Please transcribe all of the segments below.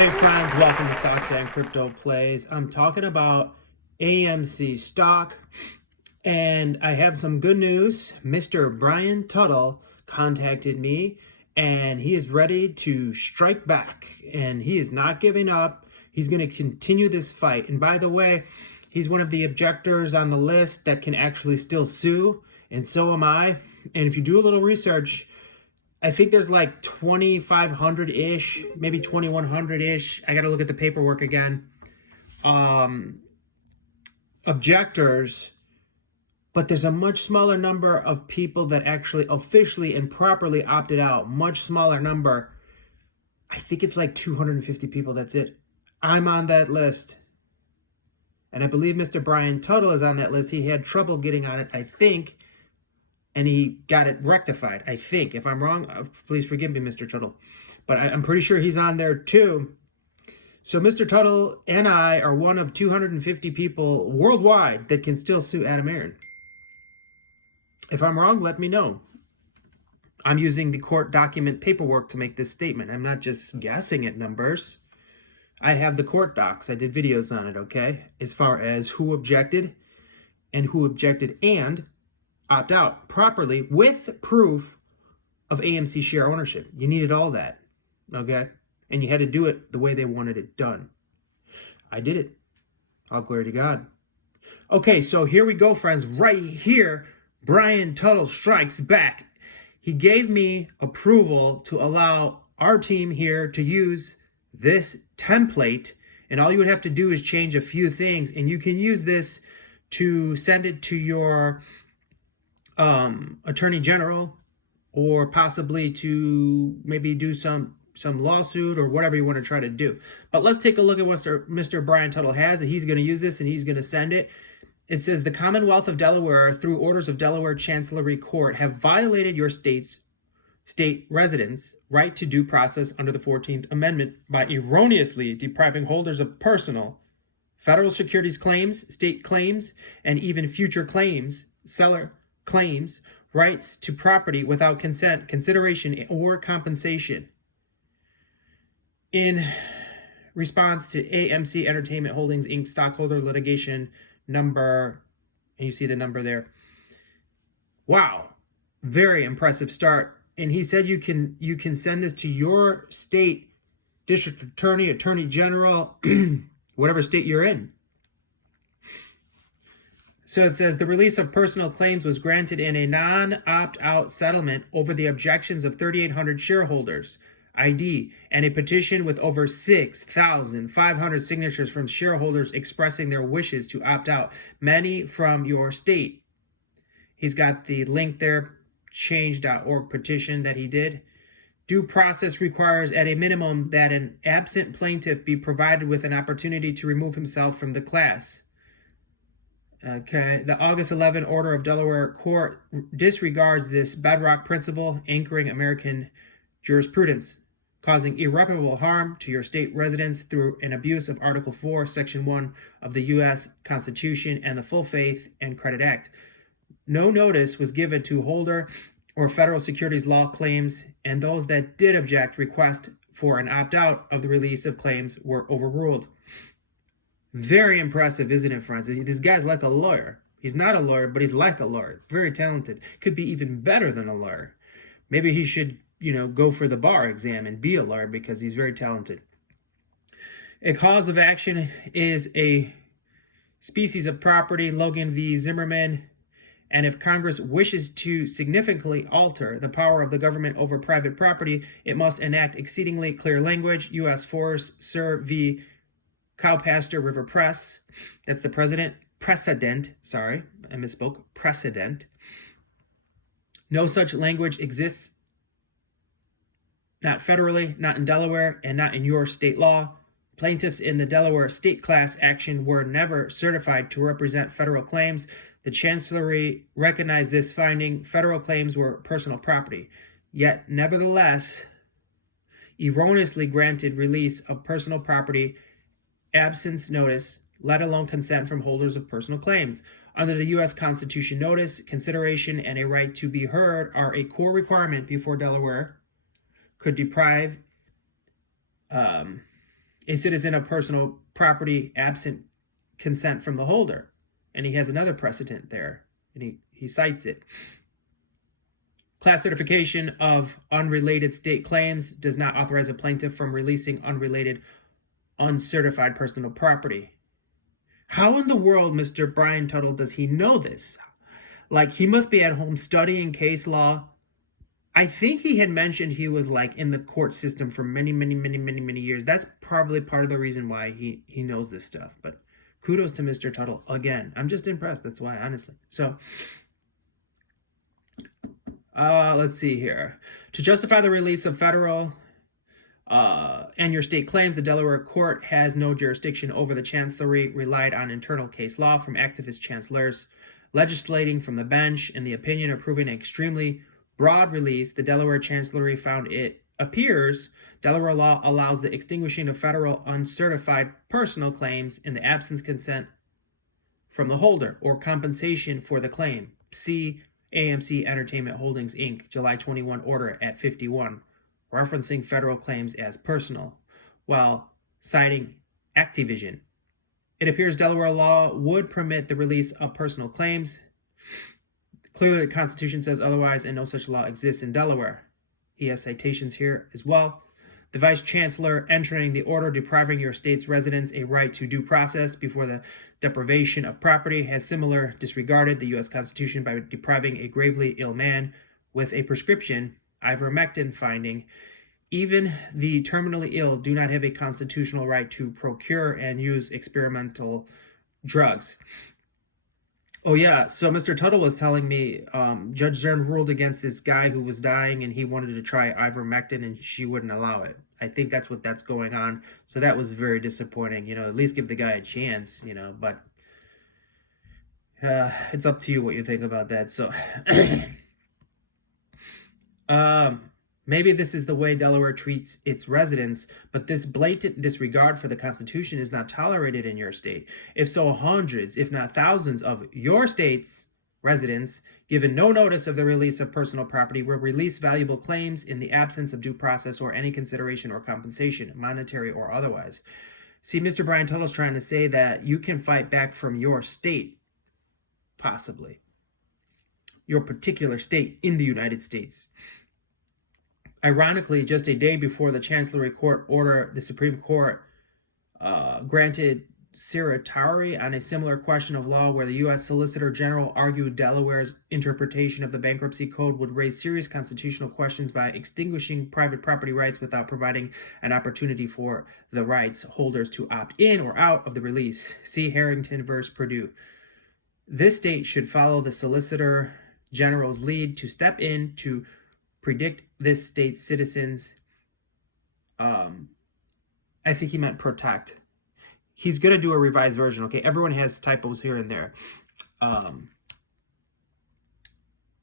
Hey friends, welcome to Stocks and Crypto Plays. I'm talking about AMC stock, and I have some good news. Mr. Brian Tuttle contacted me, and he is ready to strike back, and he is not giving up. He's going to continue this fight. And by the way, he's one of the objectors on the list that can actually still sue, and so am I. And if you do a little research, I think there's like 2,500-ish, maybe 2,100-ish. I got to look at the paperwork again. Objectors, but there's a much smaller number of people that actually officially and properly opted out. Much smaller number. I think it's like 250 people. That's it. I'm on that list. And I believe Mr. Brian Tuttle is on that list. He had trouble getting on it, I think. And he got it rectified, I think. If I'm wrong, please forgive me, Mr. Tuttle. But I'm pretty sure he's on there too. So Mr. Tuttle and I are one of 250 people worldwide that can still sue Adam Aron. If I'm wrong, let me know. I'm using the court document paperwork to make this statement. I'm not just guessing at numbers. I have the court docs. I did videos on it, okay? As far as who objected and opt out properly with proof of AMC share ownership. You needed all that, okay? And you had to do it the way they wanted it done. I did it. All glory to God. Okay, so here we go, friends. Right here, Brian Tuttle strikes back. He gave me approval to allow our team here to use this template, and all you would have to do is change a few things, and you can use this to send it to your attorney general, or possibly to maybe do some lawsuit or whatever you want to try to do. But let's take a look at what Mr. Brian Tuttle has, and he's going to use this and he's going to send it. It says the Commonwealth of Delaware, through orders of Delaware Chancellery Court, have violated your state residents' right to due process under the 14th Amendment by erroneously depriving holders of personal, federal securities claims, state claims, and even future claims, seller claims, rights to property without consent, consideration, or compensation. In response to AMC Entertainment Holdings Inc. stockholder litigation number, and you see the number there. Wow, very impressive start. And he said you can send this to your state district attorney, attorney general, whatever state you're in. So it says the release of personal claims was granted in a non-opt-out settlement over the objections of 3,800 shareholders, ID, and a petition with over 6,500 signatures from shareholders expressing their wishes to opt out, many from your state. He's got the link there, change.org petition that he did. Due process requires at a minimum that an absent plaintiff be provided with an opportunity to remove himself from the class. Okay, the August 11 order of Delaware Court disregards this bedrock principle anchoring American jurisprudence, causing irreparable harm to your state residents through an abuse of Article 4, Section 1 of the U.S. Constitution and the Full Faith and Credit Act. No notice was given to holder or federal securities law claims, and those that did object request for an opt-out of the release of claims were overruled. Very impressive, isn't it, friends? This guy's like a lawyer. He's not a lawyer, but he's like a lawyer. Very talented. Could be even better than a lawyer. Maybe he should, go for the bar exam and be a lawyer because he's very talented. A cause of action is a species of property, Logan v. Zimmerman. And if Congress wishes to significantly alter the power of the government over private property, it must enact exceedingly clear language. U.S. Forest Sir v. Cowpasture River Press. That's the precedent. No such language exists, not federally, not in Delaware, and not in your state law. Plaintiffs in the Delaware state class action were never certified to represent federal claims. The Chancellery recognized this finding. Federal claims were personal property, yet nevertheless erroneously granted release of personal property absence notice, let alone consent from holders of personal claims. Under the U.S. Constitution, notice, consideration, and a right to be heard are a core requirement before Delaware could deprive a citizen of personal property absent consent from the holder. And he has another precedent there, and he cites it. Class certification of unrelated state claims does not authorize a plaintiff from releasing unrelated, uncertified personal property. How in the world, Mr. Brian Tuttle, does he know this? Like, he must be at home studying case law. I think he had mentioned he was like in the court system for many years. That's probably part of the reason why he knows this stuff. But kudos to Mr. Tuttle again. I'm just impressed. That's why, honestly. So, let's see here. To justify the release of federal and your state claims, the Delaware court has no jurisdiction over the chancellery, relied on internal case law from activist chancellors, legislating from the bench. In the opinion approving an extremely broad release, the Delaware chancellery found it appears Delaware law allows the extinguishing of federal uncertified personal claims in the absence consent from the holder or compensation for the claim. See AMC Entertainment Holdings, Inc., July 21 order at 51, referencing federal claims as personal, while citing Activision. It appears Delaware law would permit the release of personal claims. Clearly, the Constitution says otherwise, and no such law exists in Delaware. He has citations here as well. The Vice Chancellor entering the order depriving your state's residents a right to due process before the deprivation of property has similar disregarded the U.S. Constitution by depriving a gravely ill man with a prescription, ivermectin, finding even the terminally ill do not have a constitutional right to procure and use experimental drugs. Oh yeah, so Mr. Tuttle was telling me Judge Zern ruled against this guy who was dying and he wanted to try ivermectin and she wouldn't allow it. I think that's what's going on. So that was very disappointing. You know, at least give the guy a chance, you know, but it's up to you what you think about that. So maybe this is the way Delaware treats its residents, but this blatant disregard for the Constitution is not tolerated in your state. If so, hundreds, if not thousands of your state's residents, given no notice of the release of personal property, will release valuable claims in the absence of due process or any consideration or compensation, monetary or otherwise. See, Mr. Brian Tuttle's trying to say that you can fight back from your state, possibly. Your particular state in the United States. Ironically, just a day before the Chancellery Court order, the Supreme Court granted certiorari on a similar question of law where the U.S. Solicitor General argued Delaware's interpretation of the bankruptcy code would raise serious constitutional questions by extinguishing private property rights without providing an opportunity for the rights holders to opt in or out of the release. See Harrington versus Purdue. This state should follow the Solicitor General's lead to step in to predict this state's citizens. I think he meant protect. He's going to do a revised version, okay? Everyone has typos here and there.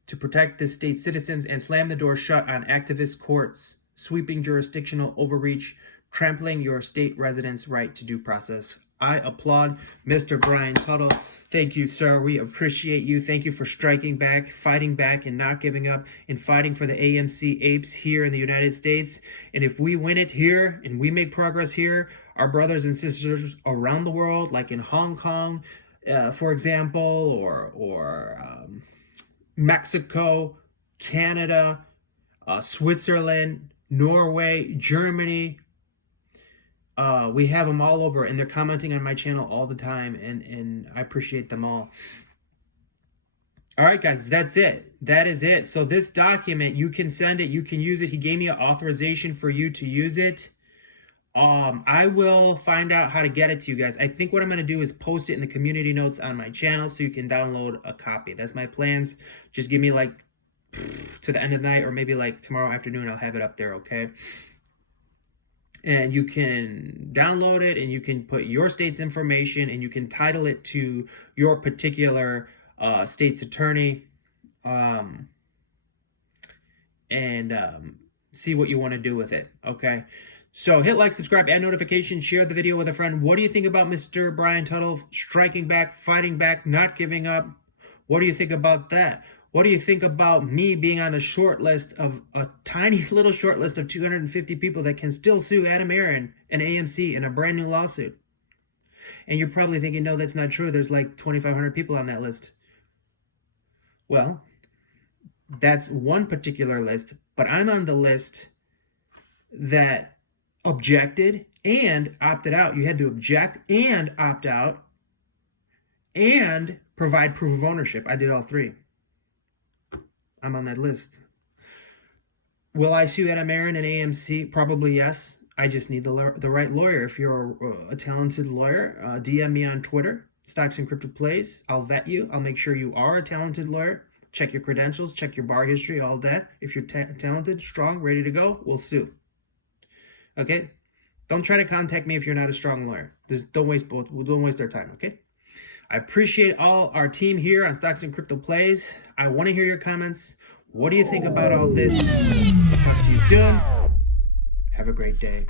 To protect this state's citizens and slam the door shut on activist courts, sweeping jurisdictional overreach, trampling your state residents' right to due process. I applaud Mr. Brian Tuttle. Thank you, sir. We appreciate you. Thank you for striking back, fighting back, and not giving up, and fighting for the AMC apes here in the United States. And if we win it here and we make progress here, our brothers and sisters around the world, like in Hong Kong, for example, or Mexico, Canada, Switzerland, Norway, Germany, we have them all over, and they're commenting on my channel all the time, and I appreciate them all. All right, guys, that's it. That is it. So this document, you can send it, you can use it. He gave me an authorization for you to use it. I will find out how to get it to you guys. I think what I'm going to do is post it in the community notes on my channel so you can download a copy. That's my plans. Just give me like to the end of the night, or maybe like tomorrow afternoon, I'll have it up there, okay? And you can download it, and you can put your state's information, and you can title it to your particular state's attorney, and see what you want to do with it, okay? So hit like, subscribe, add notifications, share the video with a friend. What do you think about Mr. Brian Tuttle striking back, fighting back, not giving up? What do you think about that? What do you think about me being on a short list of a tiny little short list of 250 people that can still sue Adam Aaron and AMC in a brand new lawsuit? And you're probably thinking, no, that's not true. There's like 2,500 people on that list. Well, that's one particular list, but I'm on the list that objected and opted out. You had to object and opt out and provide proof of ownership. I did all three. I'm on that list. Will I sue Adam Aaron and AMC? Probably yes. I just need the right lawyer. If you're a talented lawyer, DM me on Twitter, Stocks and Crypto Plays. I'll vet you. I'll make sure you are a talented lawyer. Check your credentials, check your bar history, all that. If you're talented, strong, ready to go, we'll sue. Okay? Don't try to contact me if you're not a strong lawyer. Don't waste their time, okay? I appreciate all our team here on Stocks and Crypto Plays. I want to hear your comments. What do you think about all this? I'll talk to you soon. Have a great day.